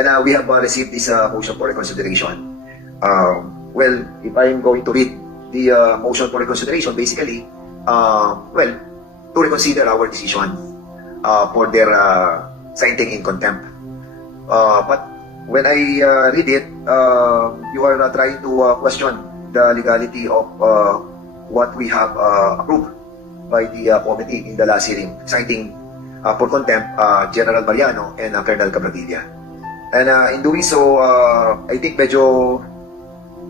And we have received this motion for reconsideration. Well, if I'm going to read the motion for reconsideration, basically, well, to reconsider our decision for their citing in contempt. But when I read it, you are trying to question the legality of what we have approved by the committee in the last hearing, citing for contempt General Mariano and Colonel Cabradilla. And in doing so, I think medyo,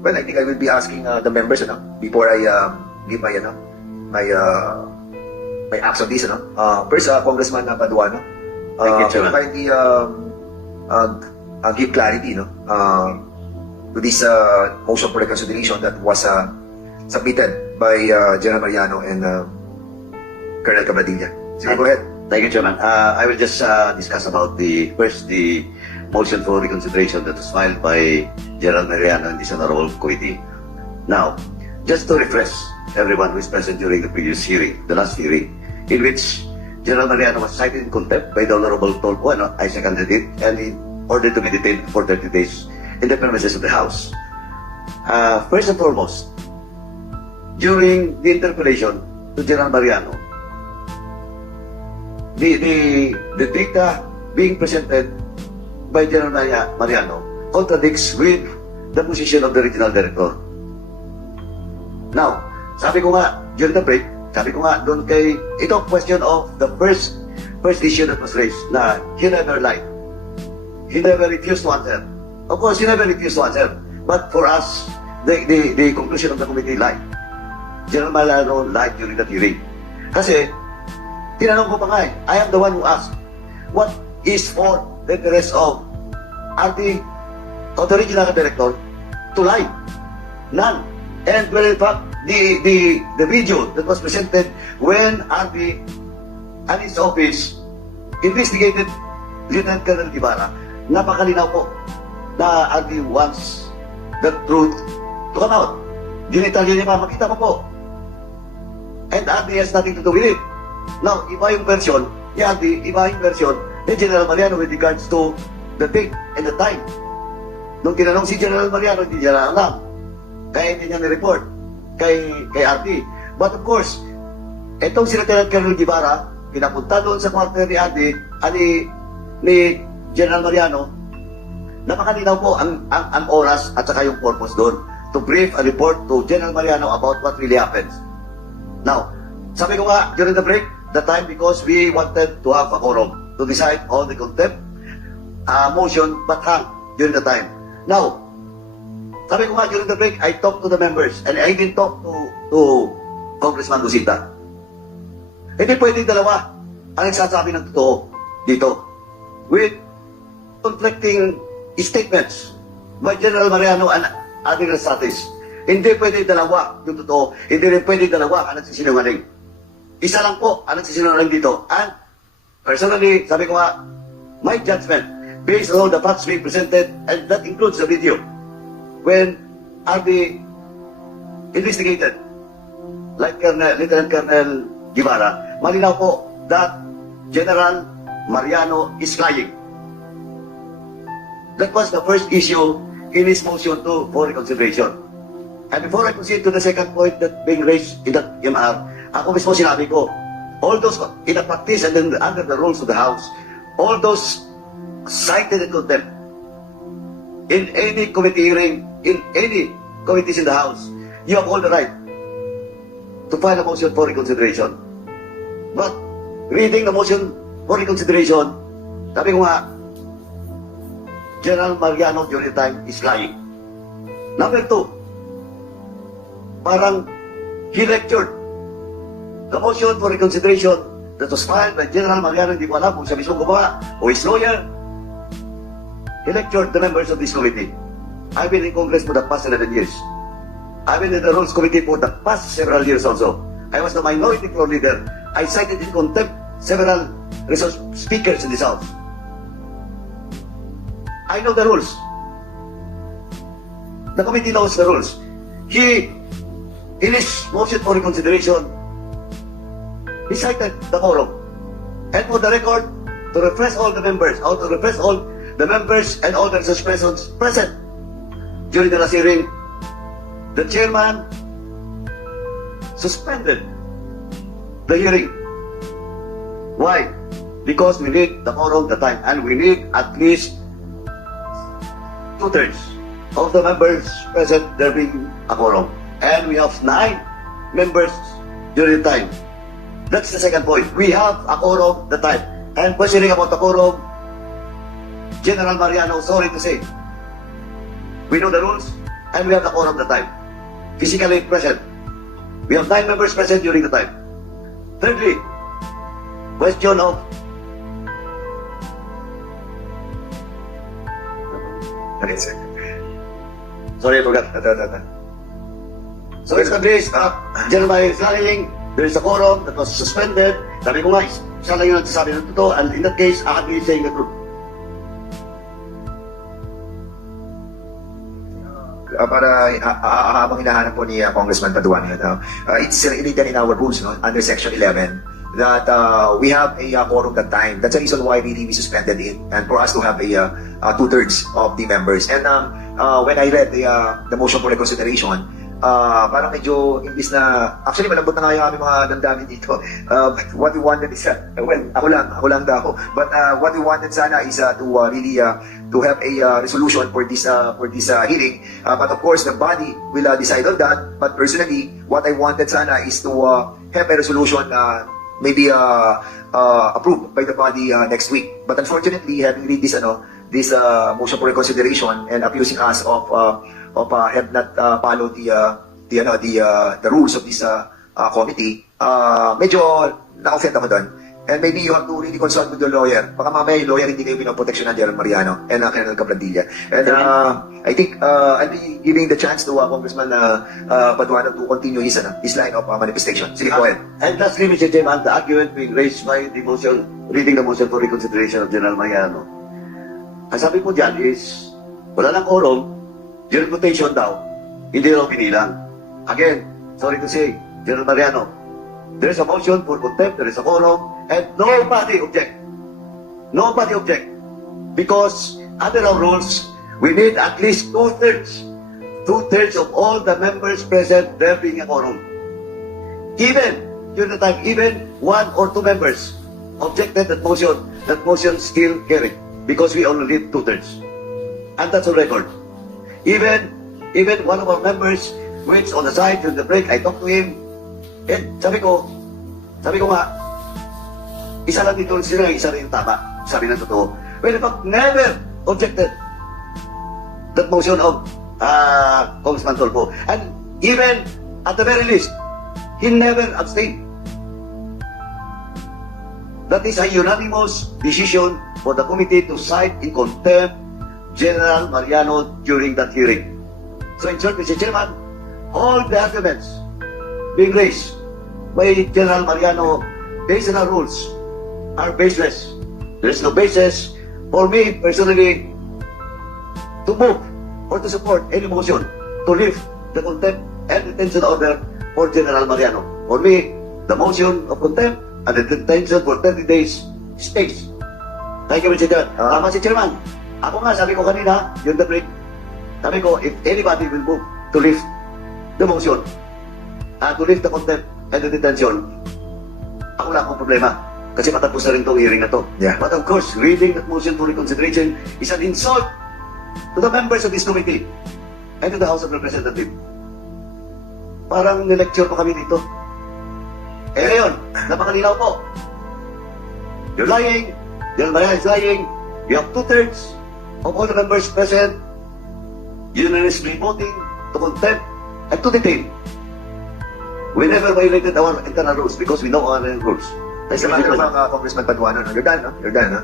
well, I think I will be asking the members before I give my my acts on this. First, Congressman Paduano, Thank you, Chairman. kindly give clarity to this motion for reconsideration that was submitted by General Mariano and Colonel Cabradilla. Sige, go ahead. Thank you, Chairman. I will just discuss about the motion for reconsideration that was filed by General Mariano and this honorable committee. Now, just to refresh everyone who is present during the previous hearing, the last hearing, in which General Mariano was cited in contempt by the Honorable Tolpo, I seconded it, and he ordered to be detained for 30 days in the premises of the House. First and foremost, during the interpellation to General Mariano, the data being presented by General Mariano contradicts with the position of the regional director. Now, sabi ko nga, during the break, sabi ko nga, doon kay, ito question of the first issue that was raised, na he never lied. He never refused to answer. Of course, he never refused to answer. But for us, the conclusion of the committee lied. General Mariano lied during that hearing. Kasi, tinanong ko pa nga I am the one who asked, what is for the interest of RT, of the regional director, to lie? None. And well, in fact, the video that was presented when RT and his office investigated Lieutenant Colonel Guevara, napakalinaw po na RT wants the truth to come out. Dinitalyo niya pa, makita mo po. And RT has nothing to do with it. Now, iba yung version, iba yung version ni General Mariano with regards to the date and the time. Nung tinanong si General Mariano, hindi niya alam. Kaya hindi niya ni-report kay RT. But of course, etong si Lieutenant Colonel Guevara, pinapunta doon sa quarter ni RT, ni General Mariano, napakalinaw po ang oras at saka yung purpose doon to brief and report to General Mariano about what really happens. Now, sabi ko nga, during the break, the time, because we wanted to have a quorum to decide on the contempt motion, but hang during the time. Now, sabi ko nga, during the break, I talked to the members, and I even talked to Congressman Lucita. Hindi pwedeng dalawa ang nagsasabi ng totoo dito with conflicting statements by General Mariano and other status. Hindi pwedeng dalawa yung totoo. Hindi rin pwedeng dalawa ang nagsisinungaling. Isa lang po ang nagsisinungaling dito. And personally, sabi ko nga, my judgment, based on all the facts being presented, and that includes the video, when RT investigated, like Lieutenant Colonel Guevara, malinaw po that General Mariano is lying. That was the first issue in his motion for reconsideration. And before I proceed to the second point that being raised in that MR, ako mismo sinabi ko, all those in the practice and then under the rules of the House, all those cited in contempt, in any committee hearing, in any committees in the House, you have all the right to file a motion for reconsideration. But, reading the motion for reconsideration, sabi ko nga, General Mariano during the time is lying. Number two, parang he lectured the motion for reconsideration that was filed by General Mariano, hindi ko alam kung siya mismo gumawa o his lawyer. He lectured the members of this committee. I've been in Congress for the past 11 years. I've been in the Rules Committee for the past several years also. I was the minority floor leader. I cited in contempt several resource speakers in this House. I know the rules. The committee knows the rules. He, in his motion for reconsideration, he cited the quorum. And for the record, to refresh all the members, or to refresh all the members and all the persons present during the last hearing, the chairman suspended the hearing. Why? Because we need the quorum the time, and we need at least 2/3 of the members present there being a quorum. And we have 9 members during the time. That's the second point. We have a quorum the time. And questioning about the quorum, General Mariano, sorry to say, we know the rules and we have the quorum the time. Physically present. We have 9 members present during the time. Thirdly, question of Okay, sir. sorry, I forgot. So it's the case, General Mariano is lying, there is a quorum that was suspended. Sabi ko nga, isa lang yung nagsasabi ng totoo, and in that case, I will be saying the truth. Para habang hinahanap po ni Congressman Paduano yun, it's written in our rules, no, under Section 11, that we have a quorum that time. That's the reason why we suspended it, and for us to have a 2/3 of the members. And when I read the motion for reconsideration, parang medyo imbis na, actually malambot na nga yung aming mga damdamin dito. But what we wanted is, well, ako lang daw. But what we wanted sana is to really to have a resolution for this hearing. But of course, the body will decide on that. But personally, what I wanted sana is to have a resolution maybe approved by the body next week. But unfortunately, having read this motion for reconsideration and accusing us of have not followed the rules of this committee, medyo na-offend ako doon. And maybe you have to really consult with your lawyer. Baka mamaya yung lawyer hindi kayo pinoproteksyonan, General Mariano and Colonel Capradilla. And I think I'll be giving the chance to Congressman Paduano to continue his line of manifestation. Sige, go ahead. And lastly, Mr. Chairman, the argument being raised by the motion, reading the motion for reconsideration of General Mariano. Ang sabi po dyan is, wala ng quorum, during rotation daw, hindi raw pinilang. Again, sorry to say, General Mariano, there is a motion for contempt, there is a quorum, and nobody object. Nobody object. Because under our rules, we need at least 2/3. 2/3 of all the members present there being a quorum. Even, during the time, even 1 or 2 members objected that motion still carried. Because we only need 2/3. And that's on record. Even one of our members, which on the side during the break, I talked to him, and sabi ko nga, isa lang dito sila, isa rin tama. Sabi ng totoo. Well, in fact, never objected that motion of Congressman Tolpo. And even at the very least, he never abstained. That is a unanimous decision for the committee to cite in contempt General Mariano during that hearing. So in short, Mr. Chairman, all the arguments being raised by General Mariano based on our rules are baseless. There is no basis for me personally to move or to support any motion to lift the contempt and detention order for General Mariano. For me, the motion of contempt and the detention for 30 days stays. Thank you, Mr. Chairman. Mr. Chairman, ako nga, sabi ko kanina, during the break, sabi ko, if anybody will move to lift the motion, to lift the contempt and the detention, ako lang akong problema. Kasi matapos na rin itong hearing na to. Yeah. But of course, reading that motion for reconsideration is an insult to the members of this committee and to the House of Representatives. Parang nilecture pa kami dito. Eh ngayon, napakalinaw po. You're lying, General Mariano is lying, you have 2/3 of all the members present unanimously voting to contempt and to detain. We never violated our internal rules because we know our rules. As a matter of fact, Congressman Paduano, you're done, no? You're done, no?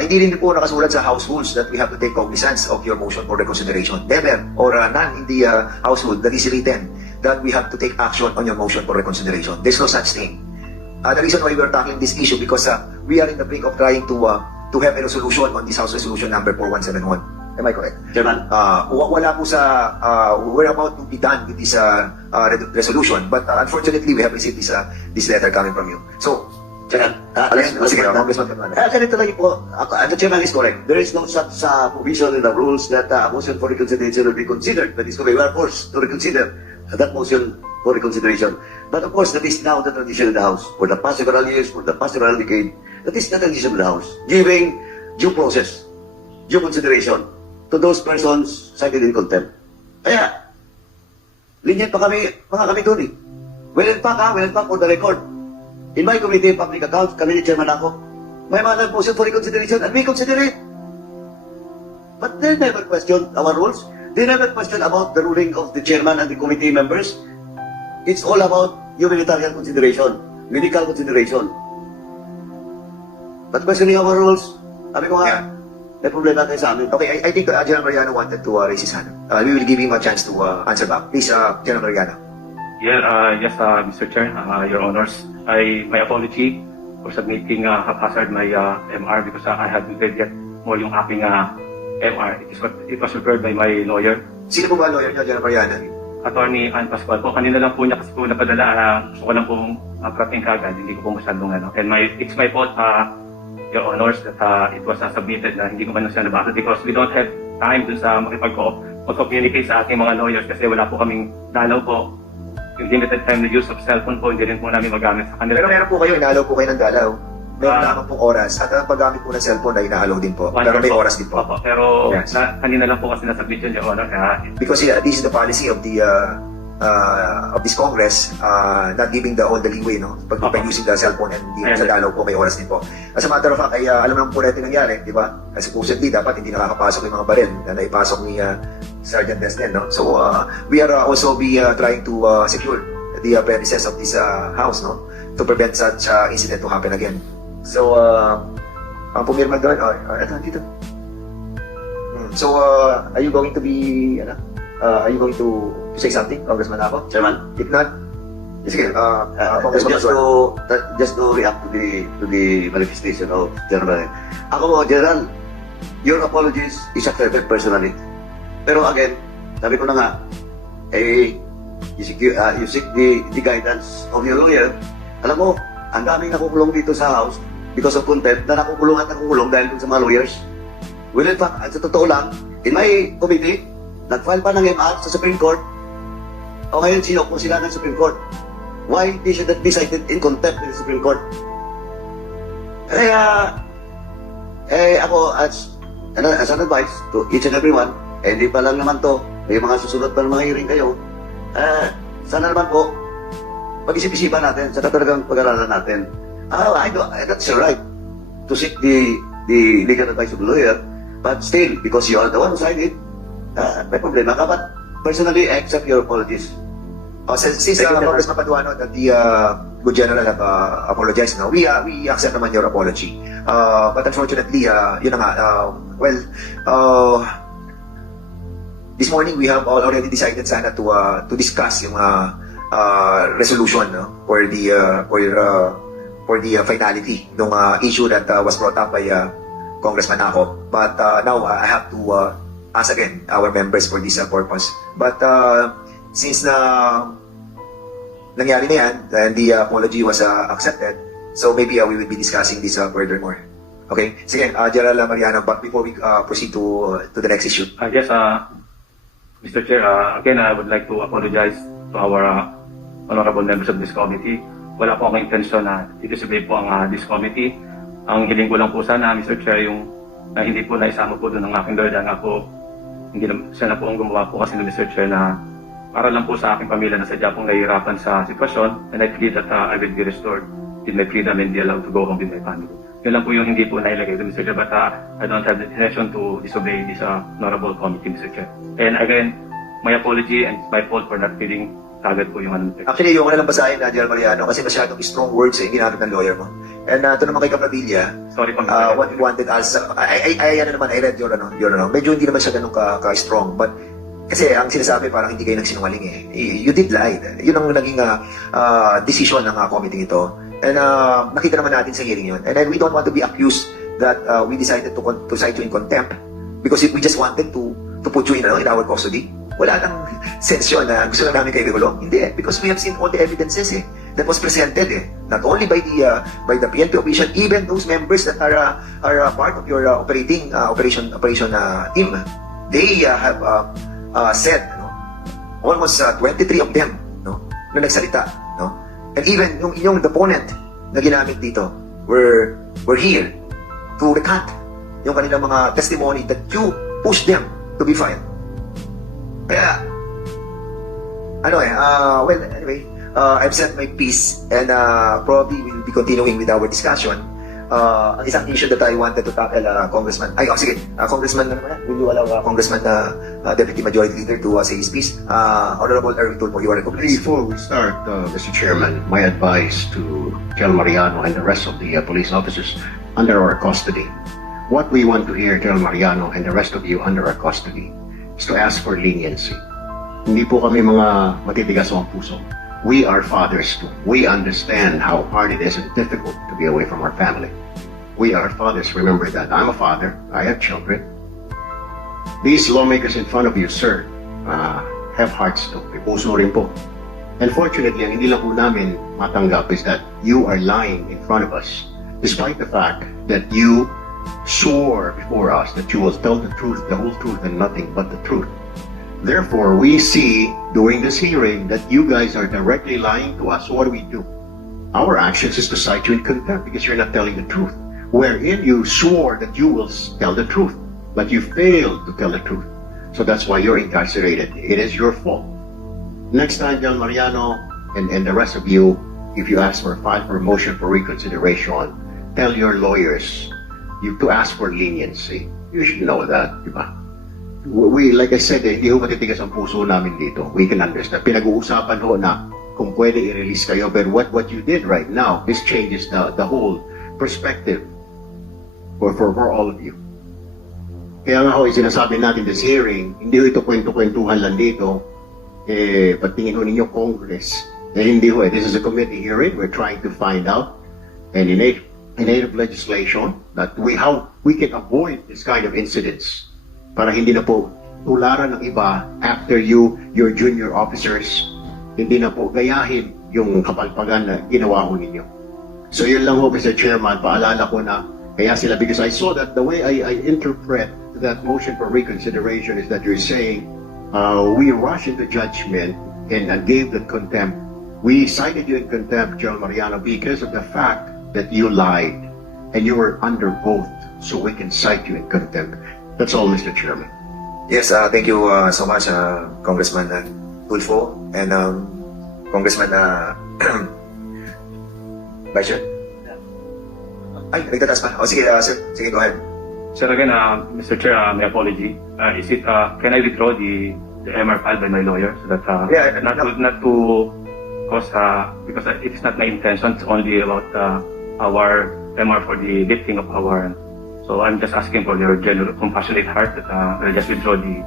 Hindi rin po nakasulat sa House rules that we have to take cognizance of your motion for reconsideration. Never, or none in the House rule that is written that we have to take action on your motion for reconsideration. There's no such thing. The reason why we're tackling this issue because we are in the brink of trying to have a resolution on this House Resolution number 4171. Am I correct? Chairman. Wala po sa, we're about to be done with this resolution, but unfortunately, we have received this letter coming from you. So, Chairman, Sige, Congressman Paduano. ganito lang po. The chairman is correct. There is no such provision in the rules that a motion for reconsideration will be considered. But it's we are forced to reconsider that motion for reconsideration. But of course, that is now the tradition in the House. For the past several years, for the past several decades, that is the tradition of the House. Giving due process, due consideration to those persons cited in contempt. Kaya, linyat pa kami doon eh. Well and fact for the record. In my committee, public accounts, kami ni chairman ako, may mga motion for reconsideration and we consider it. But they never question our rules. They never question about the ruling of the chairman and the committee members. It's all about humanitarian consideration, medical consideration. But questioning our rules, sabi ko nga, may problema kayo sa amin. Okay, I think General Mariano wanted to raise his hand. We will give him a chance to answer back. Please, General Mariano. Yes, Mr. Chair, Your Honors. My apology for submitting haphazard my MR because I hadn't read yet mo yung aking MR. It was prepared by my lawyer, Sino po ba lawyer niyo, General Mariano? Attorney Ann Pascual po. Kanina lang po niya kasi po napadala, gusto ko lang pong prating kagad, hindi ko po masyadong ano. And it's my fault, Your Honors, that it was submitted na hindi ko man siya nabasa because we don't have time dun sa makipag-communicate sa aking mga lawyers kasi wala po kaming dalaw po. Yung limited time na use of cellphone po, hindi rin po namin magamit sa kanila. Pero meron po kayo, inaalaw po kayo ng dalaw. Meron lamang pong oras. At ang paggamit po ng cellphone ay inaalaw din po. Pero may oras din po. Opo, pero Yes. kanina lang po kasi nasubmit yun, Your Honor. Because this is the policy of this Congress, not giving all the leeway, no? By using the cellphone and sa dalaw po, may oras din po. As a matter of fact, ay alam naman po natin nangyari, di ba? Kasi supposedly, dapat hindi nakakapasok yung mga baril na naipasok ni Sergeant Desden, no? So, we are also trying to secure the premises of this house, no? To prevent such incident to happen again. So, ang pumirma doon, ito, dito. So, are you going to be, are you going to say something, Congressman Ako? Chairman, If not, sige, Congressman Paduano. just to react to the manifestation of General. Ako, General, your apologies is accepted personally. Pero again, sabi ko na nga, you seek the guidance of your lawyer. Alam mo, ang daming nakukulong dito sa House because of contempt na nakukulong dahil dun sa mga lawyers. Well, in fact, sa totoo lang, in my committee, nag-file pa ng MR sa Supreme Court. O ngayon, sino po sila ng Supreme Court? Why they should not be cited in contempt in the Supreme Court? Kaya, ako, as an advice to each and everyone, hindi pa lang naman to, may mga susunod pa ng mga hearing kayo, sana naman po, pag-isip-isipan natin, sa talagang pag-aralan natin. That's your right to seek the legal advice of the lawyer, but still, because you are the one who signed it, may problema ka, but personally, I accept your apologies. Since Congressman Paduano that the good general have apologized now, we accept naman your apology. But unfortunately, yun na nga, this morning we have already decided sana to discuss yung resolution, no, for the finality ng issue that was brought up by Congressman Ako. But now I have to ask again our members for this purpose. But since nangyari na yan and the apology was accepted, so maybe we will be discussing this furthermore. Okay? Sige, General Mariano, but before we proceed to the next issue. Yes, Mr. Chair, again, I would like to apologize to our honorable members of this committee. Wala po akong intensyon na i-display po ang this committee. Ang hiling ko lang po sana, Mr. Chair, yung hindi po naisama po doon ng aking lawyer dahil nga po, siya na po ang gumawa po kasi ng Mr. Chair na para lang po sa aking pamilya na sadya pong nahihirapan sa sitwasyon, and I plead that I will be restored with my freedom and be allowed to go home with my family. Yun lang po yung hindi po nailagay to Mr. Chair, but I don't have the intention to disobey this honorable committee, Mr. Chair. And again, my apology and it's my fault for not feeling kagad po yung ano. Actually, yung na lang basahin na General Mariano kasi masyadong strong words ginamit ng lawyer mo. And ito naman kay Capradilla, Sorry po. what we wanted as, I read your medyo hindi naman siya ganun ka-strong, but kasi ang sinasabi parang hindi kayo nagsinungaling eh. You did lie. Yun ang naging decision ng committee ito. And nakita naman natin sa hearing yun. And then we don't want to be accused that we decided to cite you in contempt because we just wanted to put you in our custody. Wala nang sense yun na gusto na namin kayo ikulong. Hindi, because we have seen all the evidences eh. that was presented, not only by the PNP official, even those members that are part of your operation team, they have said, almost 23 of them, na nagsalita, and even yung inyong deponent na ginamit dito were here to recant yung kanilang mga testimony that you pushed them to be filed. Kaya, well, anyway, I've said my piece, and probably we'll be continuing with our discussion. Ang isang issue that I wanted to tackle, Congressman, Congressman, will you allow Congressman, Deputy Majority Leader to say his piece? Honorable Erwin Tulfo, you are recognized. Before we start, Mr. Chairman, my advice to Kel Mariano and the rest of the police officers under our custody. What we want to hear, Kel Mariano and the rest of you under our custody, is to ask for leniency. Hindi po kami mga matitigas ang puso. We are fathers too. We understand how hard it is and difficult to be away from our family. We are fathers, remember that. I'm a father. I have children. These lawmakers in front of you, sir, have hearts too. May puso rin po. Unfortunately, ang hindi lang po namin matanggap is that you are lying in front of us, despite the fact that you swore before us that you will tell the truth, the whole truth, and nothing but the truth. Therefore, we see during this hearing that you guys are directly lying to us. So what do? Our actions is to cite you in contempt because you're not telling the truth. Wherein you swore that you will tell the truth, but you failed to tell the truth. So that's why you're incarcerated. It is your fault. Next time, Del Mariano and the rest of you, if you ask for a file for a motion for reconsideration, tell your lawyers to ask for leniency. You should know that, di ba? We, like I said, hindi ho matitigas ang puso namin dito. We can understand. Pinag-uusapan ho na kung pwede i-release kayo. But what you did right now, this changes the whole perspective for all of you. Kaya nga ho, sinasabi natin this hearing, hindi ho ito kwento-kwentuhan lang dito. Patingin ho ninyo Congress. Hindi ho, this is a committee hearing. We're trying to find out and native legislation that how we can avoid this kind of incidents. Para hindi na po tularan ng iba after your junior officers, hindi na po gayahin yung kapalpagan na ginawa ho ninyo. So yun lang ho, Mr. Chairman, paalala ko na kaya sila, because I saw that the way I interpret that motion for reconsideration is that you're saying we rush into judgment and gave the contempt. We cited you in contempt, General Mariano, because of the fact that you lied and you were under oath, so we can cite you in contempt. That's all, Mr. Chairman. Yes, thank you so much, Congressman Tulfo and Congressman Vice Chair. Ay, nagtataas pa. Sige, sir. Sige, go ahead. Sir, again, Mr. Chair, my apology. Can I withdraw the MR file by my lawyer so that not to cause because it is not my intention. It's only about our MR for the lifting of our. So I'm just asking for your general compassionate heart that I'll just withdraw the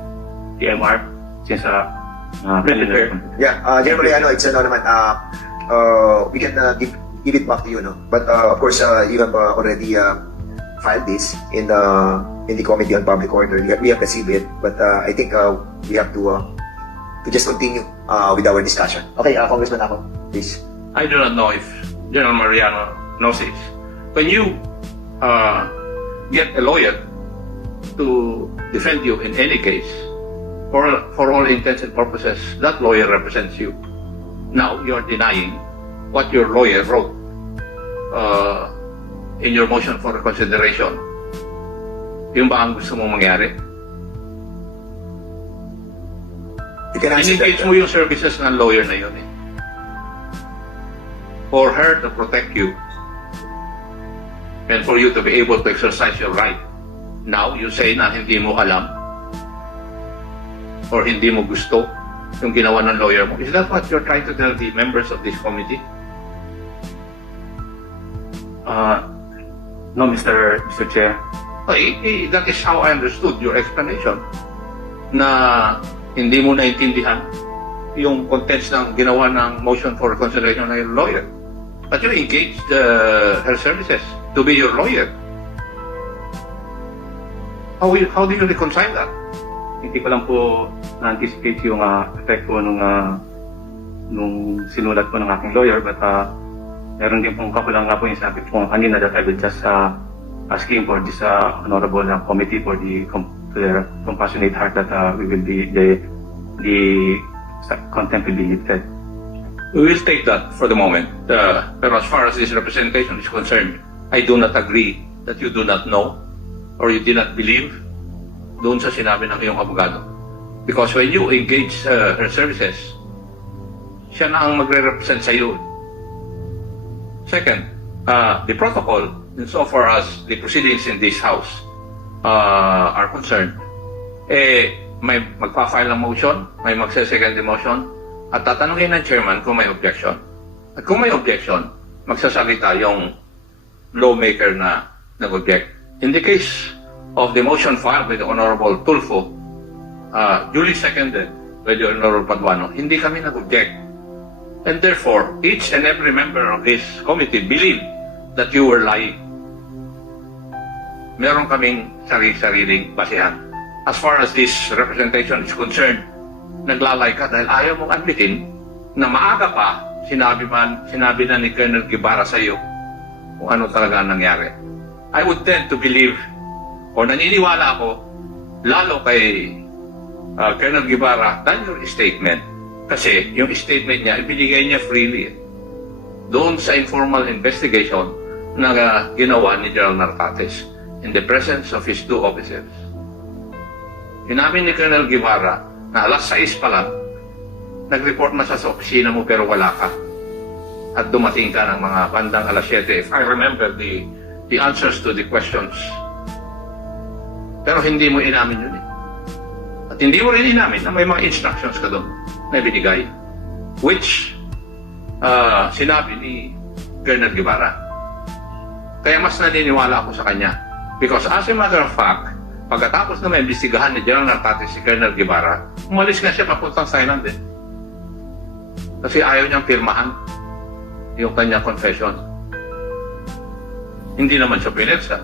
MR since General Mariano, it's naman we can give it back to you, no? But of course, you have already filed this in the Committee on Public Order. We have received it, but I think we have to just continue with our discussion. Okay, Congressman ako, please. I do not know if General Mariano knows this. When you get a lawyer to defend you in any case, for all intents and purposes, that lawyer represents you. Now, you're denying what your lawyer wrote in your motion for reconsideration. Yung ba ang gusto mong mangyari? You can answer In-engage that. mo yung services ng lawyer na yun eh. For her to protect you and for you to be able to exercise your right. Now, you say na hindi mo alam or hindi mo gusto yung ginawa ng lawyer mo. Is that what you're trying to tell the members of this committee? No, Mr. Chair. That is how I understood your explanation. Na hindi mo naintindihan yung contents ng ginawa ng motion for reconsideration ng your lawyer. But you engaged her services to be your lawyer. How do you reconcile that? Hindi ko lang po na-anticipate yung effect po nung nung sinulat po ng aking lawyer, but meron din pong kakulang nga po yung sabi po kanina that I will just asking for this honorable committee for to their compassionate heart that we will be the contempt will be lifted. We will take that for the moment. Pero as far as this representation is concerned, I do not agree that you do not know or you did not believe doon sa sinabi ng iyong abogado. Because when you engage her services, siya na ang magre-represent sa iyo. Second, the protocol, insofar as the proceedings in this house are concerned, may magpa-file ng motion, may magse-second the motion, at tatanungin ng chairman kung may objection. At kung may objection, magsasalita yung lawmaker na nag-object. In the case of the motion filed by the Honorable Tulfo, duly seconded by the Honorable Paduano, hindi kami nag-object. And therefore, each and every member of this committee believed that you were lying. Meron kaming sarili-sariling basihan. As far as this representation is concerned, naglalay ka dahil ayaw mong admitin na maaga pa sinabi na ni Colonel Guevara sa iyo kung ano talaga ang nangyari. I would tend to believe o naniniwala ako lalo kay Colonel Guevara than your statement. Kasi yung statement niya, ibinigay niya freely. Doon sa informal investigation na ginawa ni General Nartates in the presence of his two officers. Inamin ni Colonel Guevara na alas 6 pa lang, nag-report na siya sa opisina mo pero wala ka. At dumating ka ng mga bandang alas 7. If I remember the answers to the questions. Pero hindi mo inamin yun eh. At hindi mo rin inamin na may mga instructions ka doon na binigay. Which sinabi ni Colonel Guevara. Kaya mas naniniwala ako sa kanya. Because as a matter of fact, pagkatapos na maimbestigahan ni General Nartates si Colonel Guevara, umalis nga siya papuntang Thailand eh. Kasi ayaw niyang pirmahan yung kanyang confession. Hindi naman siya pinirsa.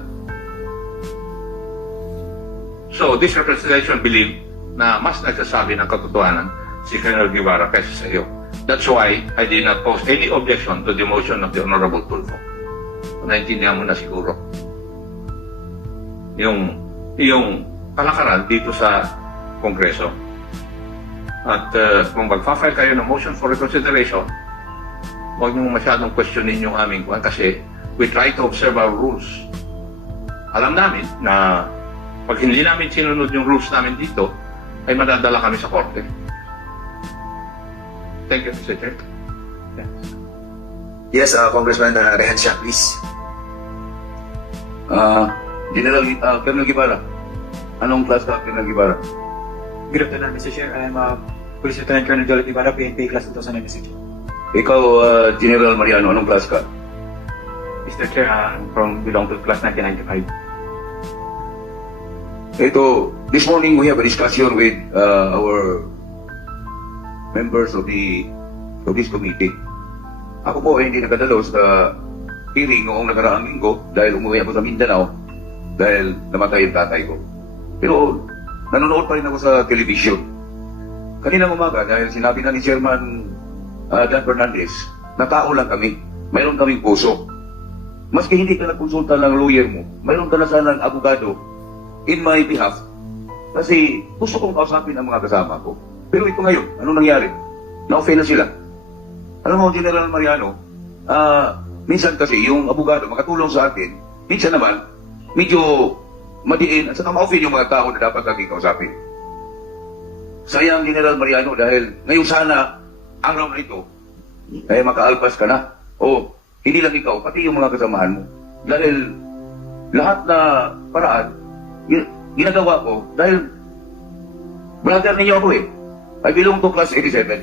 So, this representation believe na mas nagsasabi ng katotohanan si Colonel Guevara kaysa sa iyo. That's why I did not pose any objection to the motion of the Honorable Tulfo. Naintindihan mo na siguro yung kalakaran dito sa Kongreso. At kung magpa-file kayo ng motion for reconsideration, huwag niyong masyadong questionin yung aming kuwan kasi we try to observe our rules. Alam namin na pag hindi namin sinunod yung rules namin dito, ay madadala kami sa korte. Thank you, Mr. Chair. Yes, Congressman Rehencia, please. General Colonel Guevara, anong class ka, Colonel Guevara? Good afternoon, Mr. Chair. I'm Police Lieutenant Colonel Joel Guevara, PNP Class 2096. Ikaw, General Mariano, anong class ka? Mr. Chair, belong to class 1995. Ito, this morning we have a discussion with our members of this committee. Ako po ay hindi nakadalo sa hearing noong nakaraang linggo dahil umuwi ako sa Mindanao dahil namatay yung tatay ko. Pero nanonood pa rin ako sa television. Kaninang umaga dahil sinabi na ni Chairman Dan Fernandez na tao lang kami. Mayroon kaming puso. Maski hindi ka nagkonsulta ng lawyer mo, mayroon ka na sanang abogado in my behalf kasi gusto kong kausapin ang mga kasama ko. Pero ito ngayon, anong nangyari? Na-offend na sila. Alam mo, General Mariano, minsan kasi yung abogado makatulong sa atin, minsan naman, medyo madiin at saka ma-offend yung mga tao na dapat laging kausapin. Sayang, General Mariano, dahil ngayon sana, araw na ito, ay makaalpas ka na. O, hindi lang ikaw, pati yung mga kasamahan mo. Dahil lahat na paraan, ginagawa ko, dahil brother ninyo ako eh. I belong to class 87.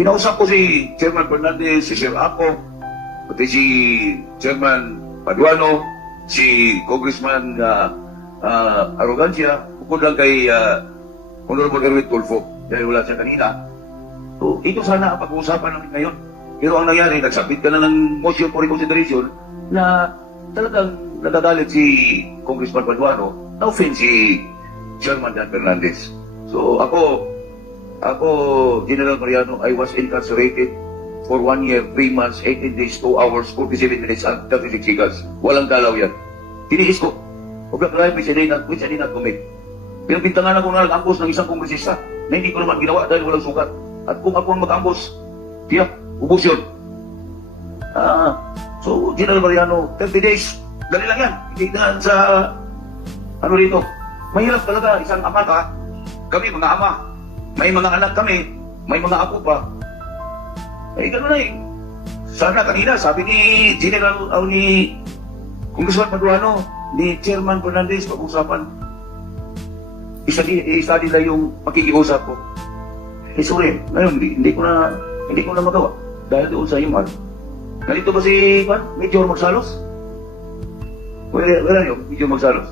Kinausap ko si Chairman Fernandez, si Sir Apo, pati si Chairman Paduano, si Congressman Arrogancia, bukod lang kay Honorable Erwin Tulfo, dahil wala siya kanina. So, ito sana ang pag-uusapan namin ngayon. Pero ang nangyari, nagsabit ka na ng motion for reconsideration na talagang nadadalit si Congressman Paduano, na-offend si Chairman Dan Fernandez. So ako, Ako, General Mariano, I was incarcerated for 1 year, 3 months, 18 days, 2 hours, 47 minutes, and 36 seconds. Walang dalaw yan. Tiniis ko. Of the crime which I did not commit. Pinabintangan ako na nag-ambos ng isang kongresista na hindi ko naman ginawa dahil walang sukat. At kung ako ang mag-ambos, tiyak, ubos yun. So, General Mariano, 30 days, dali lang yan. Hindi na sa, ano dito, mahirap talaga, isang ama ka, kami mga ama, may mga anak kami, may mga apo pa. Eh, gano'n na eh. Sana kanina, sabi ni General, ni Congressman Paduano, ni Chairman Fernandez, pag-usapan, isa nila yung pakikiusap ko. Eh, sorry, ngayon, hindi ko na magawa. Dahil doon sa IMR. Ganito ba si Major Magsalos? Where are you, Major Magsalos?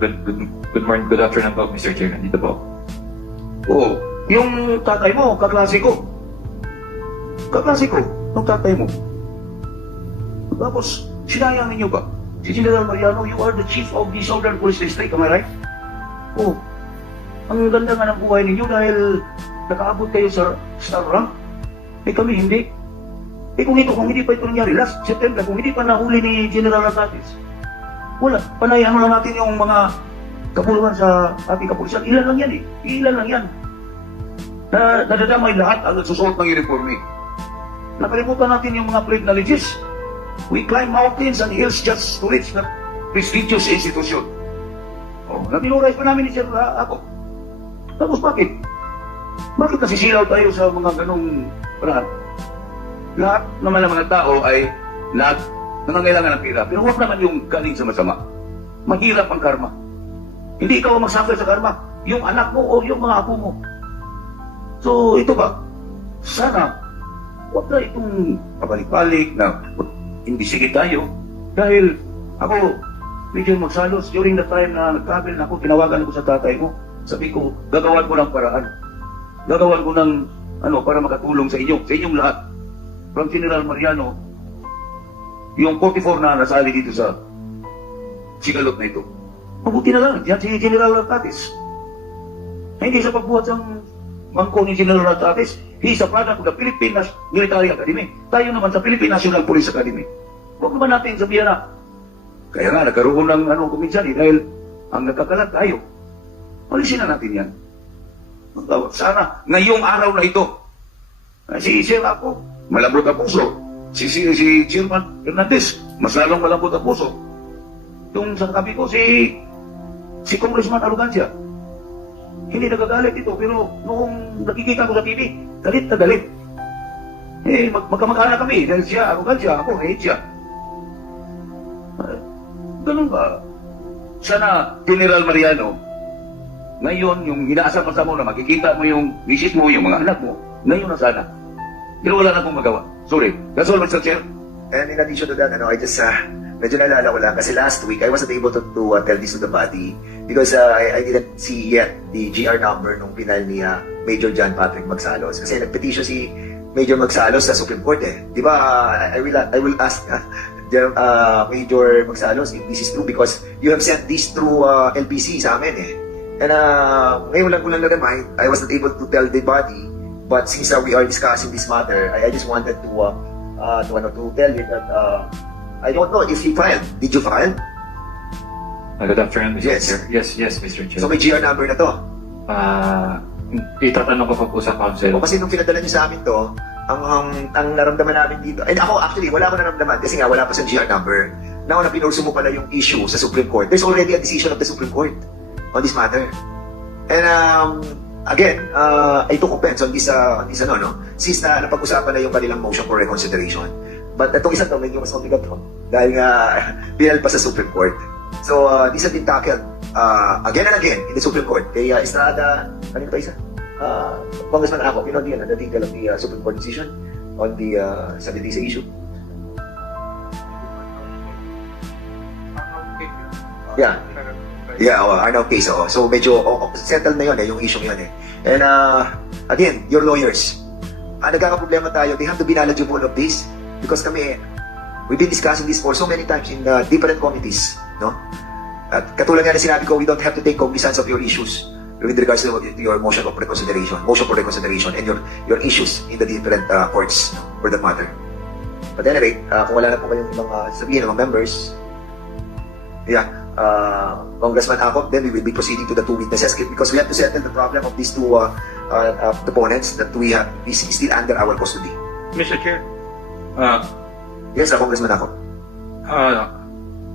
Good morning, good afternoon po, Mr. Chair. Nandito po. Oo. Yung tatay mo, kaklase ko. Kaklase ko, yung tatay mo. Tapos, sinayang ninyo ba? Si General Mariano, you are the chief of the Southern Police District, am I right? Oh, ang ganda nga ng buhay ninyo dahil nakaabot kayo sa star rank. Eh kami hindi. Eh kung hindi pa ito nangyari, last September, kung hindi pa nahuli ni General Atatis, wala, panayan lang natin yung mga kapuluhan sa ating kapulisan. Ilan lang yan eh. Ilan lang yan. Nadadamay lahat ang nagsusuot ng uniforme. Nakalimutan natin yung mga privileges. We climb mountains and hills just to reach the prestigious institution. Oh, naminurize pa namin ni Sir ako. Tapos bakit? Bakit nasisilaw tayo sa mga ganong paraan? Lahat naman ng mga tao ay nangangailangan ng pera. Pero huwag naman yung galing sa masama. Mahirap ang karma. Hindi ikaw ang magsuffer sa karma. Yung anak mo o yung mga apo mo. So, ito ba? Sana, huwag na itong pabalik-balik na imbisige tayo. Dahil ako, medyo magsalos, during the time na nag-travel na ako, tinawagan ko sa tatay mo. Sabi ko, gagawan ko ng paraan. Gagawan ko ng para makatulong sa inyo, sa inyong lahat. From General Mariano, yung 44 na nasali dito sa sigalot na ito. Mabuti na lang, yan si General Atatis. Hindi sa pagbuhat ng mangko ni General Atatis, he is a product of the Philippine Military Academy. Tayo naman sa Philippine National Police Academy. Huwag naman natin sabihan na, kaya nga nagkaroon ng kuminsan dahil ang nagkakalat tayo. Alisin na natin yan. Sana, ngayong araw na ito, si Sir ako, malambot ang puso. Si Chairman Fernandez, mas lalong malambot ang puso. Yung sa katabi ko, si Congressman Arrogancia. Hindi nagagalit ito, pero noong nakikita ko sa TV, galit na galit. Eh, magkamag-anak kami, dahil siya, Arrogancia, ako, hate siya. Ganun ba? Sana, General Mariano, ngayon, yung inaasam-asam mo na makikita mo yung misis mo, yung mga anak mo, ngayon na sana. Pero wala na akong magawa. Sorry. That's all, Mr. Chair. And in addition to that, I just, medyo naalala ko lang, kasi last week, I wasn't able to tell this to the body because I didn't see yet the GR number nung pinal ni Major John Patrick Magsalos. Kasi nagpetition si Major Magsalos sa Supreme Court eh. Di ba, I will ask Major Magsalos if this is true because you have sent this through LPC sa amin eh. And ngayon lang ko lang na-remind, I wasn't able to tell the body, but since we are discussing this matter, I just wanted to tell you that I don't know if you filed. Did you file? Good afternoon, Mr. Yes. Chair. Yes, Mr. Chair. So may GR number na to. Itatanong ko pa po sa council. O kasi nung pinadala niyo sa amin to, ang naramdaman namin dito, and ako actually, wala ko naramdaman kasi nga wala pa sa GR number. Now na pinurso mo pala yung issue sa Supreme Court, there's already a decision of the Supreme Court on this matter. And again, I took offense on this since napag-usapan na yung kanilang motion for reconsideration. But itong isa to, medyo mas mabigat to dahil nga pinal pa sa Supreme Court. So this has been tackled again and again in the Supreme Court. Kay Estrada, kanino pa isa? Congressman ako, pinag-yan the detail of the Supreme Court decision on the Sanitisa issue. Yeah, Arnau case, So medyo settled na yun yung issue yun eh. And again, your lawyers, nagkakaproblema tayo, they have to be knowledgeable of this because kami, we've been discussing this for so many times in different committees, no? At katulad nga na sinabi ko, we don't have to take cognizance of your issues. with regards to your motion for reconsideration, and your issues in the different courts for that matter. But anyway, kung wala na po kayong ibang sabihin ng mga members, Congressman Acop, then we will be proceeding to the two witnesses because we have to settle the problem of these two opponents that we is still under our custody. Mr. Chair, Yes, Congressman Acop.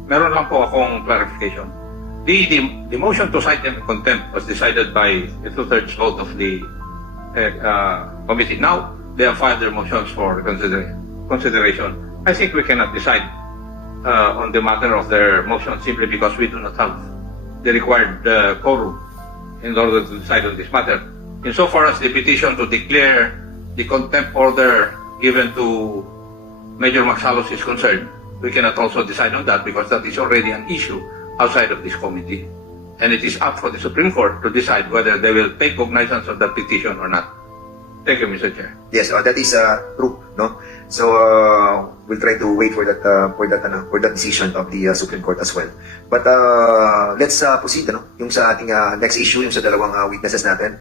meron lang po akong clarification. The motion to cite them in contempt was decided by the two-thirds vote of the committee. Now, they have filed their motions for consideration. I think we cannot decide on the matter of their motion simply because we do not have the required quorum in order to decide on this matter. Insofar as the petition to declare the contempt order given to Major Maxalos is concerned, we cannot also decide on that because that is already an issue outside of this committee. And it is up for the Supreme Court to decide whether they will take cognizance of that petition or not. Thank you, Mr. Chair. Yes, that is true, no? So we'll try to wait for that decision of the Supreme Court as well. But let's proceed, no? Yung sa ating next issue, yung sa dalawang witnesses natin.